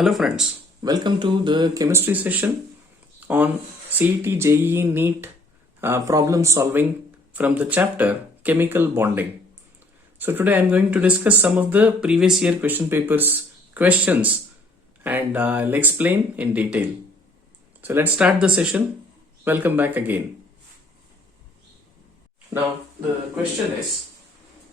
Hello friends, welcome to the chemistry session on CET JEE Neet problem solving from the chapter chemical bonding. So today I am going to discuss some of the previous year question papers questions and I'll explain in detail. So let's start the session. Welcome back again. Now the question is,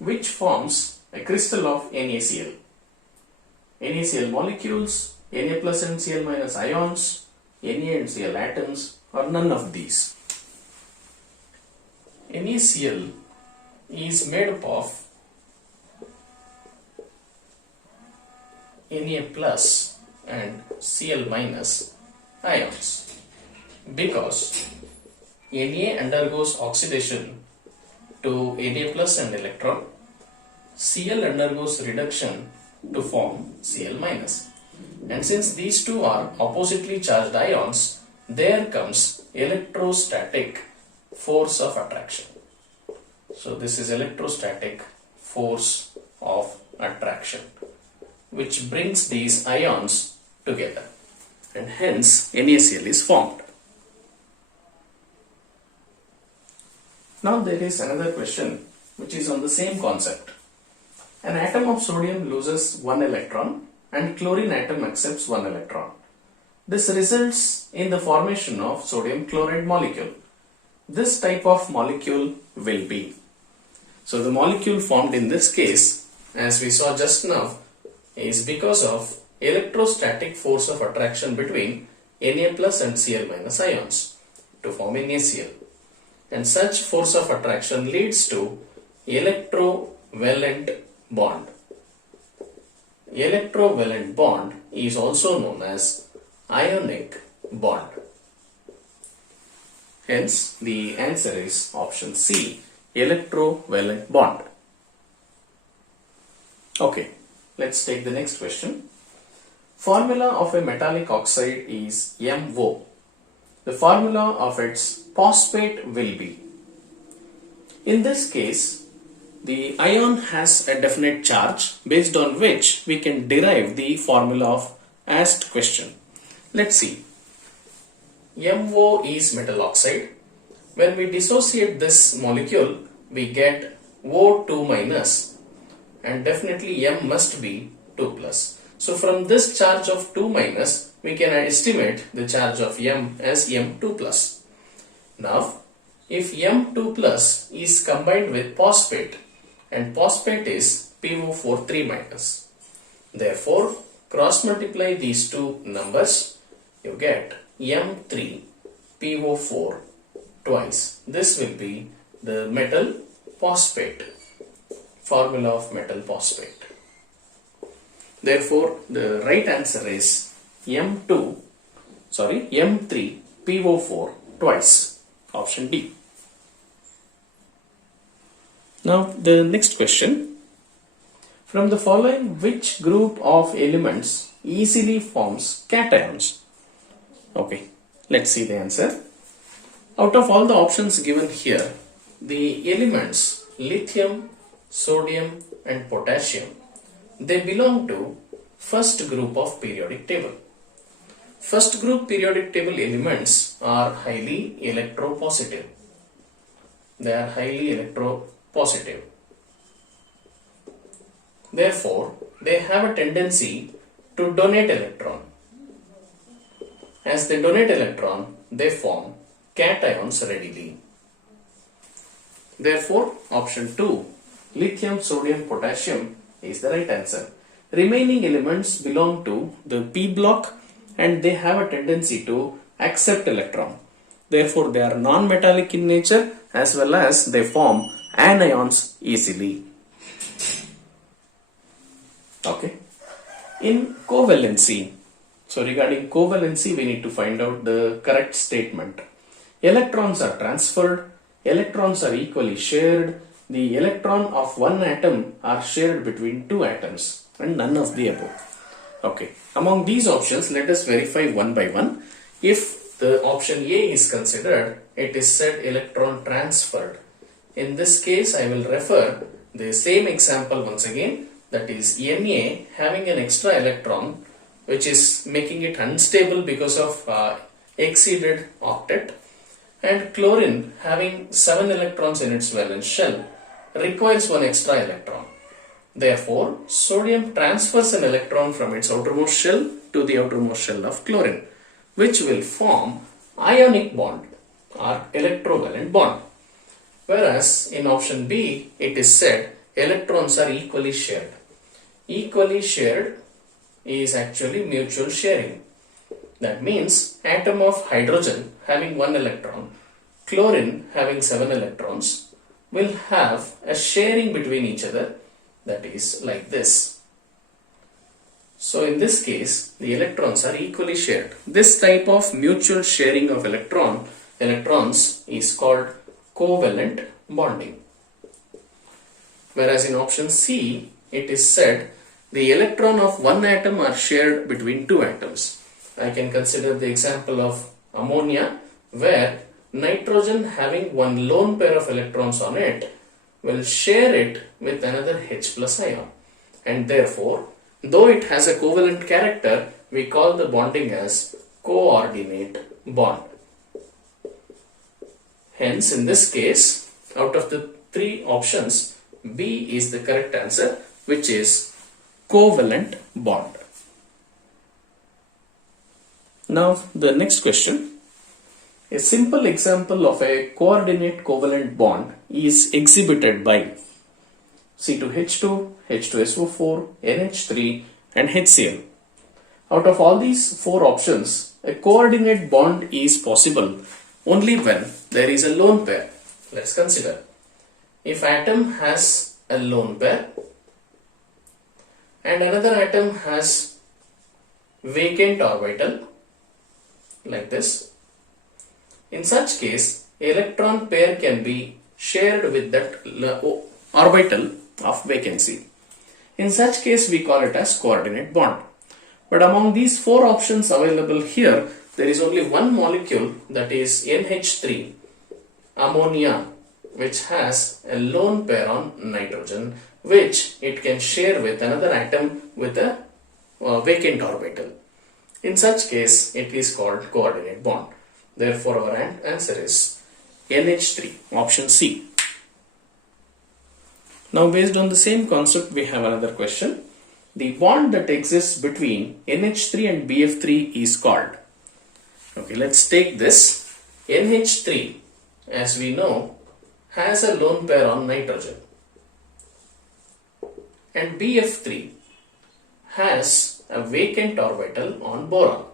which forms a crystal of NaCl? NaCl molecules, Na plus and Cl minus ions, Na and Cl atoms, or none of these. NaCl is made up of Na plus and Cl minus ions because Na undergoes oxidation to Na plus and electron, Cl undergoes reduction to form Cl minus, and since these two are oppositely charged ions, there comes electrostatic force of attraction. So this is electrostatic force of attraction which brings these ions together, and hence NaCl is formed. Now there is another question which is on the same concept. An atom of sodium loses one electron and chlorine atom accepts one electron. This results in the formation of sodium chloride molecule. This type of molecule will be. So the molecule formed in this case, as we saw just now, is because of electrostatic force of attraction between Na plus and Cl minus ions to form NaCl. And such force of attraction leads to electrovalent bond. Electrovalent bond is also known as ionic bond. Hence, the answer is option C, electrovalent bond. Okay, let's take the next question. Formula of a metallic oxide is MO. The formula of its phosphate will be. In this case, the ion has a definite charge based on which we can derive the formula of asked question. Let's see. MO is metal oxide. When we dissociate this molecule, we get O2 minus, and definitely M must be 2 plus. So from this charge of 2 minus, we can estimate the charge of M as M2 plus. Now, if M2 plus is combined with phosphate, and phosphate is PO4 3 minus. Therefore, cross multiply these two numbers, you get M3 PO4 twice. This will be the metal phosphate, formula of metal phosphate. Therefore, the right answer is M3 PO4 twice, option D. Now the next question, from the following which group of elements easily forms cations? Okay, let's see the answer. Out of all the options given here, the elements lithium, sodium and potassium, they belong to first group of periodic table. First group periodic table elements are highly electropositive. They are highly electropositive. Therefore, they have a tendency to donate electron. As they donate electron, they form cations readily. Therefore, option 2, lithium, sodium, potassium is the right answer. Remaining elements belong to the p block and they have a tendency to accept electron. Therefore, they are non-metallic in nature as well as they form anions easily. Okay. In covalency, so regarding covalency, we need to find out the correct statement. Electrons are transferred, electrons are equally shared, the electron of one atom are shared between two atoms, and none of the above. Okay. Among these options, let us verify one by one. If the option A is considered, it is said electron transferred. In this case, I will refer the same example once again, that is Na having an extra electron which is making it unstable because of exceeded octet, and chlorine having 7 electrons in its valence shell requires 1 extra electron. Therefore, sodium transfers an electron from its outermost shell to the outermost shell of chlorine, which will form ionic bond or electrovalent bond. Whereas in option B, it is said electrons are equally shared. Equally shared is actually mutual sharing. That means atom of hydrogen having 1 electron, chlorine having 7 electrons will have a sharing between each other, that is like this. So in this case, the electrons are equally shared. This type of mutual sharing of electrons is called covalent bonding. Whereas in option C, it is said the electron of one atom are shared between two atoms. I can consider the example of ammonia, where nitrogen having one lone pair of electrons on it will share it with another H plus ion, and therefore, though it has a covalent character, we call the bonding as coordinate bond. Hence, in this case, out of the three options, B is the correct answer, which is covalent bond. Now, the next question. A simple example of a coordinate covalent bond is exhibited by C2H2, H2SO4, NH3 and HCl. Out of all these four options, a coordinate bond is possible only when there is a lone pair. Let's consider. If atom has a lone pair and another atom has vacant orbital like this, in such case, electron pair can be shared with that orbital of vacancy. In such case, we call it as coordinate bond. But among these four options available here, there is only one molecule, that is NH3, ammonia, which has a lone pair on nitrogen, which it can share with another atom with a vacant orbital. In such case, it is called coordinate bond. Therefore, our answer is NH3, option C. Now, based on the same concept, we have another question. The bond that exists between NH3 and BF3 is called. Okay, let's take this. NH3, as we know, has a lone pair on nitrogen, and BF3 has a vacant orbital on boron.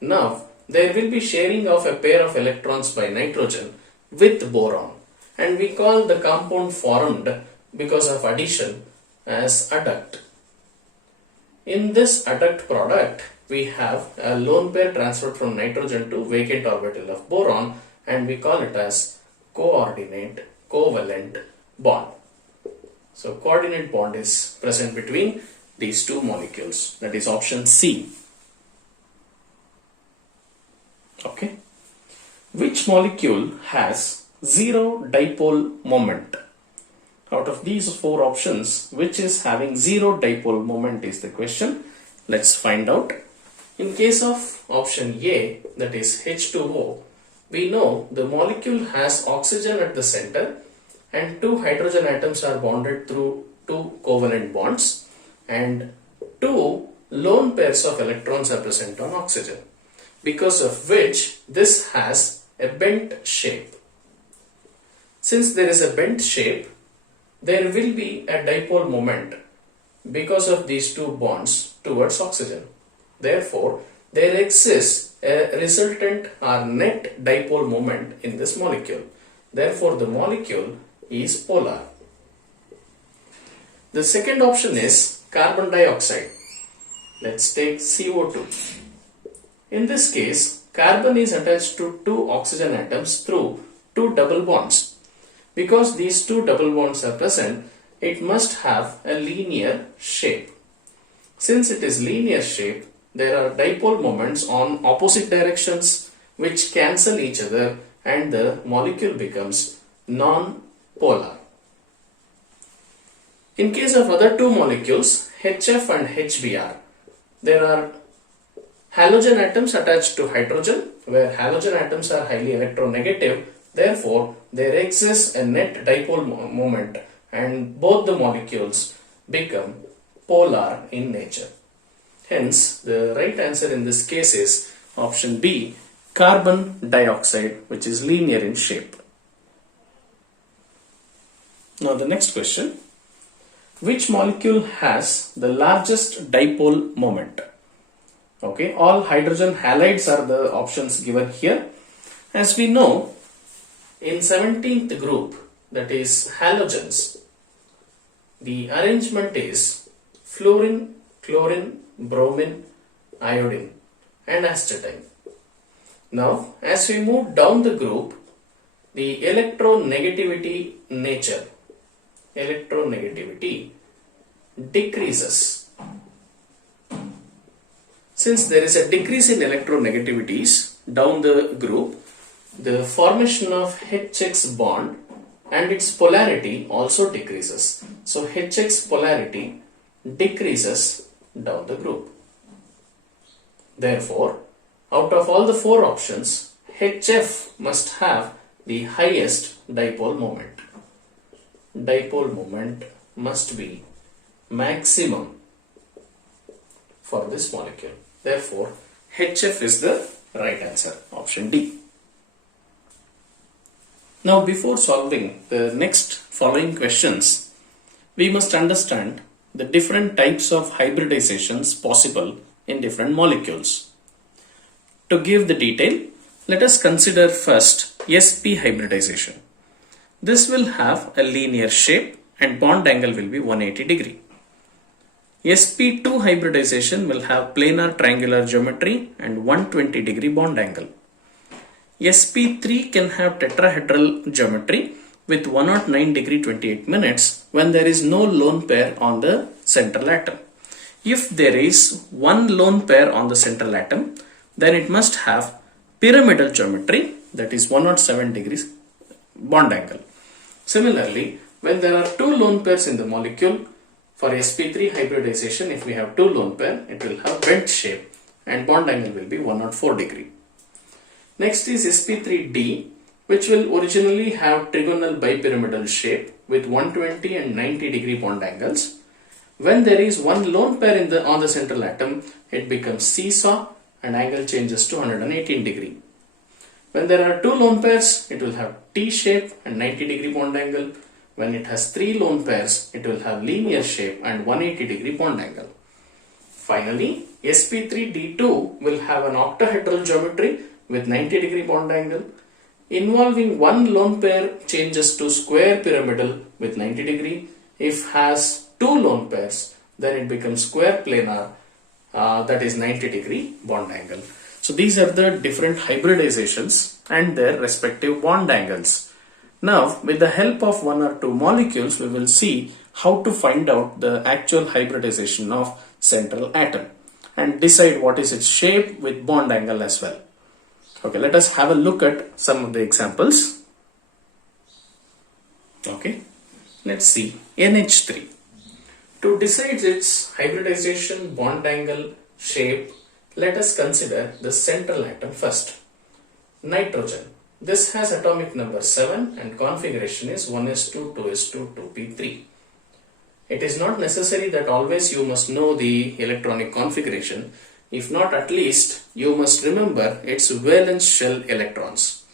Now, there will be sharing of a pair of electrons by nitrogen with boron, and we call the compound formed because of addition as adduct. In this adduct product, we have a lone pair transferred from nitrogen to vacant orbital of boron, and we call it as coordinate covalent bond. So, coordinate bond is present between these two molecules, that is option C. Okay. Which molecule has zero dipole moment? Out of these four options, which is having zero dipole moment is the question. Let's find out. In case of option A, that is H2O, we know the molecule has oxygen at the center and two hydrogen atoms are bonded through two covalent bonds, and two lone pairs of electrons are present on oxygen, because of which this has a bent shape. Since there is a bent shape, there will be a dipole moment because of these two bonds towards oxygen. Therefore, there exists a resultant or net dipole moment in this molecule. Therefore, the molecule is polar. The second option is carbon dioxide. Let's take CO2. In this case, carbon is attached to two oxygen atoms through two double bonds. Because these two double bonds are present, it must have a linear shape. Since it is linear shape, there are dipole moments on opposite directions which cancel each other, and the molecule becomes non-polar. In case of other two molecules, HF and HBr, there are halogen atoms attached to hydrogen, where halogen atoms are highly electronegative. Therefore, there exists a net dipole moment and both the molecules become polar in nature. Hence, the right answer in this case is option B, carbon dioxide, which is linear in shape. Now the next question, which molecule has the largest dipole moment? Okay, all hydrogen halides are the options given here. As we know, in 17th group, that is halogens, the arrangement is fluorine, chlorine, bromine, iodine and astatine. Now, as we move down the group, the electronegativity decreases. Since there is a decrease in electronegativities down the group, the formation of HX bond and its polarity also decreases. So HX polarity decreases down the group. Therefore, out of all the four options, HF must have the highest dipole moment. Dipole moment must be maximum for this molecule. Therefore, HF is the right answer, option D. Now, before solving the next following questions, we must understand the different types of hybridizations possible in different molecules. To give the detail, let us consider first sp hybridization. This will have a linear shape and bond angle will be 180 degree. sp2 hybridization will have planar triangular geometry and 120 degree bond angle. sp3 can have tetrahedral geometry with 109 degree 28 minutes when there is no lone pair on the central atom. If there is one lone pair on the central atom, then it must have pyramidal geometry, that is 107 degrees bond angle. Similarly, when there are two lone pairs in the molecule, for sp3 hybridization, if we have two lone pair, it will have bent shape and bond angle will be 104 degree. Next is sp3d, which will originally have trigonal bipyramidal shape with 120 and 90 degree bond angles. When there is one lone pair on the central atom, it becomes seesaw and angle changes to 118 degree. When there are two lone pairs, it will have T shape and 90 degree bond angle. When it has three lone pairs, it will have linear shape and 180 degree bond angle. Finally, sp3d2 will have an octahedral geometry with 90 degree bond angle. Involving one lone pair changes to square pyramidal with 90 degree. If has two lone pairs, then it becomes square planar, that is 90 degree bond angle. So these are the different hybridizations and their respective bond angles. Now, with the help of one or two molecules, we will see how to find out the actual hybridization of central atom and decide what is its shape with bond angle as well. Okay, let us have a look at some of the examples. Okay, let's see NH3. To decide its hybridization, bond angle, shape, let us consider the central atom first. Nitrogen. This has atomic number 7 and configuration is 1s2, 2s2, 2p3. It is not necessary that always you must know the electronic configuration. If not, at least you must remember its valence shell electrons.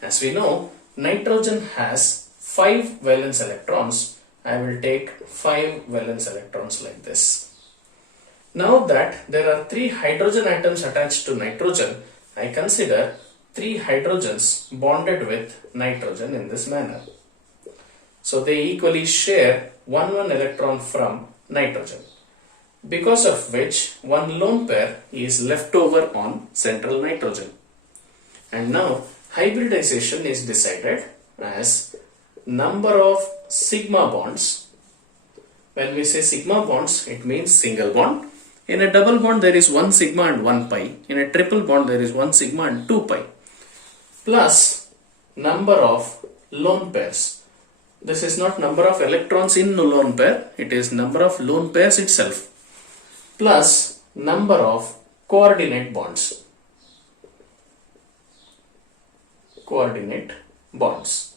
As we know, nitrogen has 5 valence electrons. I will take 5 valence electrons like this. Now that there are 3 hydrogen atoms attached to nitrogen, I consider 3 hydrogens bonded with nitrogen in this manner. So they equally share 1 electron from nitrogen, because of which one lone pair is left over on central nitrogen. And now hybridization is decided as number of sigma bonds. When we say sigma bonds, it means single bond. In a double bond there is 1 sigma and 1 pi. In a triple bond there is 1 sigma and 2 pi. Plus number of lone pairs. This is not number of electrons in lone pair, it is number of lone pairs itself plus number of coordinate bonds. Coordinate bonds.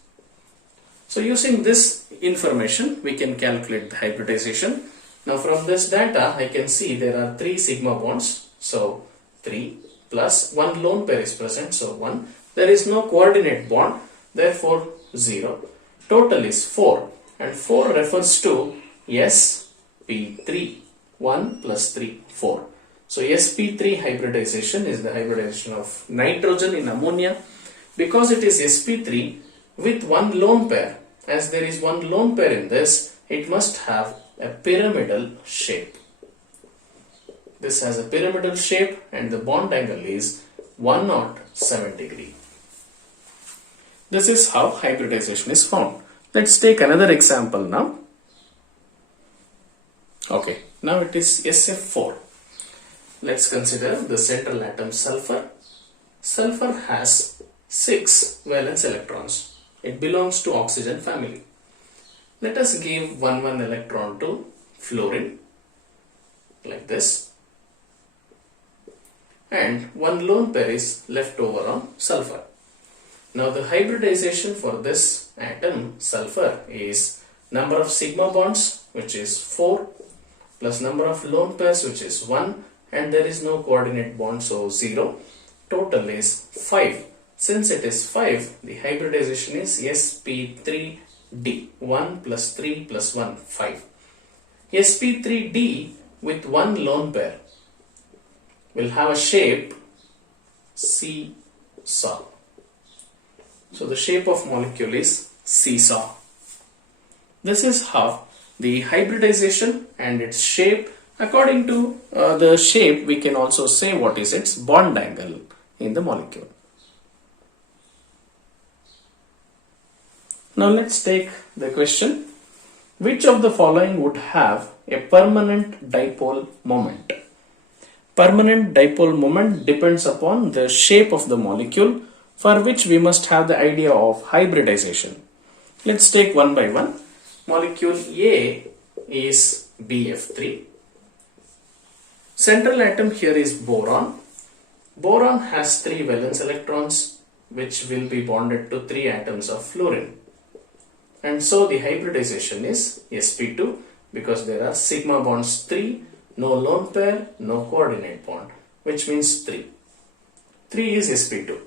So using this information we can calculate the hybridization. Now from this data I can see there are 3 sigma bonds. So 3 plus 1 lone pair is present, so 1. There is no coordinate bond, therefore 0. Total is 4 and 4 refers to sp3. 1 plus 3, 4. So sp3 hybridization is the hybridization of nitrogen in ammonia. Because it is sp3 with 1 lone pair, as there is 1 lone pair in this, it must have a pyramidal shape. This has a pyramidal shape and the bond angle is 107 degree. This is how hybridization is found. Let's take another example now. Okay, now it is SF4. Let's consider the central atom sulfur. Sulfur has 6 valence electrons. It belongs to oxygen family. Let us give 1 electron to fluorine like this, and 1 lone pair is left over on sulfur. Now the hybridization for this atom sulfur is number of sigma bonds, which is 4, plus number of lone pairs, which is 1, and there is no coordinate bond, so 0. Total is 5. Since it is 5, the hybridization is sp3d. 1 plus 3 plus 1, 5. sp3d with 1 lone pair will have a shape seesaw. So the shape of molecule is seesaw. This is how the hybridization and its shape, according to the shape we can also say what is its bond angle in the molecule. Now let's take the question, which of the following would have a permanent dipole moment? Permanent dipole moment depends upon the shape of the molecule, for which we must have the idea of hybridization. Let's take one by one. Molecule A is BF3. Central atom here is boron. Boron has 3 valence electrons which will be bonded to 3 atoms of fluorine. And so the hybridization is sp2 because there are sigma bonds 3, no lone pair, no coordinate bond, which means 3. 3 is sp2.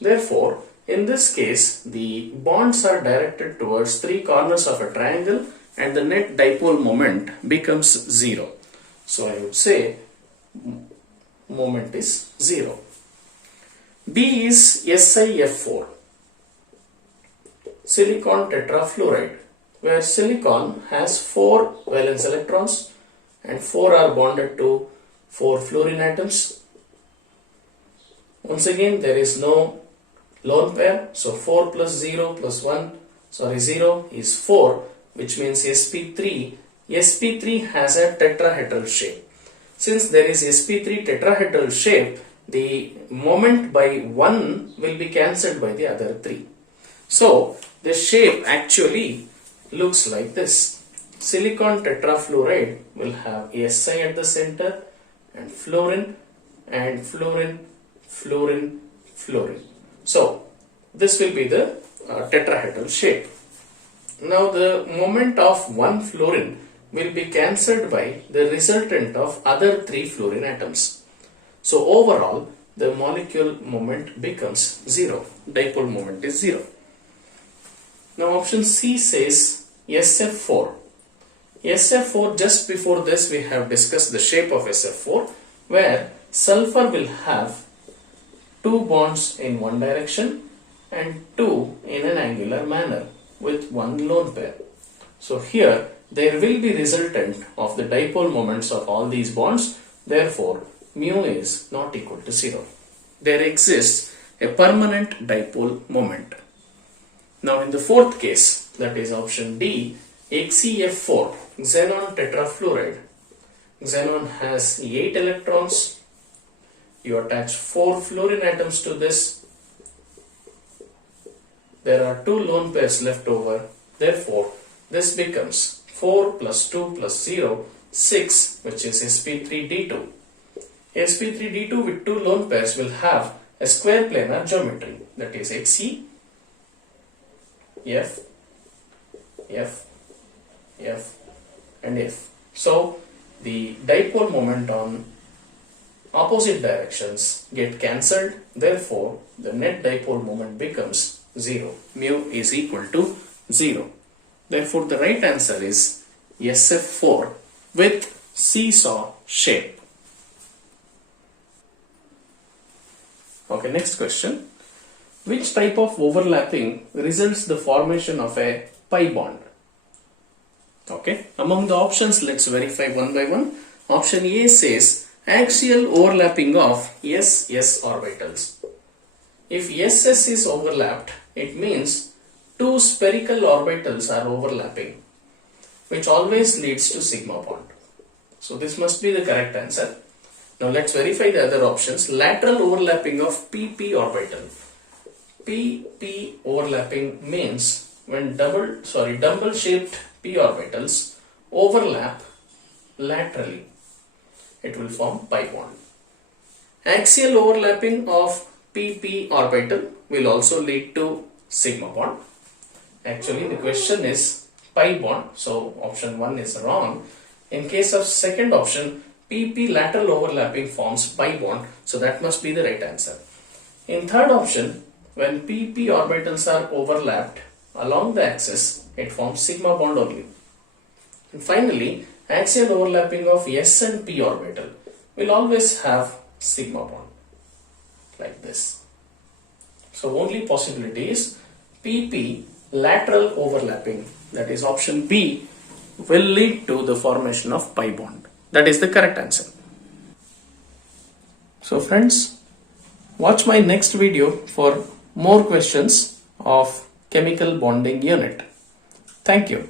Therefore, in this case, the bonds are directed towards 3 corners of a triangle and the net dipole moment becomes 0. So I would say moment is 0. B is SiF4, silicon tetrafluoride, where silicon has 4 valence electrons and 4 are bonded to 4 fluorine atoms. Once again, there is no lone pair, so 4 plus 0 plus 0 is 4, which means sp3. sp3 has a tetrahedral shape. Since there is sp3 tetrahedral shape, the moment by 1 will be cancelled by the other 3. So the shape actually looks like this. Silicon tetrafluoride will have Si at the center and fluorine and fluorine, fluorine, fluorine. So this will be the tetrahedral shape. Now the moment of 1 fluorine will be cancelled by the resultant of other 3 fluorine atoms. So overall the molecule moment becomes 0. Dipole moment is 0. Now option C says SF4. SF4, just before this we have discussed the shape of SF4, where sulfur will have 2 bonds in one direction and 2 in an angular manner with 1 lone pair. So here there will be resultant of the dipole moments of all these bonds, therefore mu is not equal to 0. There exists a permanent dipole moment. Now in the fourth case, that is option D, HCF4, xenon tetrafluoride. Xenon has 8 electrons. You attach 4 fluorine atoms to this. There are 2 lone pairs left over Therefore, this becomes 4 plus 2 plus 0, 6, which is sp3d2. sp3d2 with two lone pairs will have a square planar geometry, that is xe, f, f, f and f. So, the dipole moment on opposite directions get cancelled, therefore the net dipole moment becomes 0. Mu is equal to 0. Therefore the right answer is SF4 with seesaw shape. Okay, next question. Which type of overlapping results the formation of a pi bond? Okay, among the options, let's verify one by one. Option A says axial overlapping of s orbitals. If SS is overlapped, it means two spherical orbitals are overlapping, which always leads to sigma bond. So this must be the correct answer. Now let's verify the other options. Lateral overlapping of PP orbital. PP overlapping means when double shaped p orbitals overlap laterally, it will form pi bond. Axial overlapping of PP orbital will also lead to sigma bond. Actually, the question is pi bond, so option 1 is wrong. In case of second option, PP lateral overlapping forms pi bond, so that must be the right answer. In third option, when PP orbitals are overlapped along the axis, it forms sigma bond only. And finally, axial overlapping of S and P orbital will always have sigma bond, like this. So only possibility is PP lateral overlapping, that is option B, will lead to the formation of pi bond. That is the correct answer. So friends, watch my next video for more questions of chemical bonding unit. Thank you.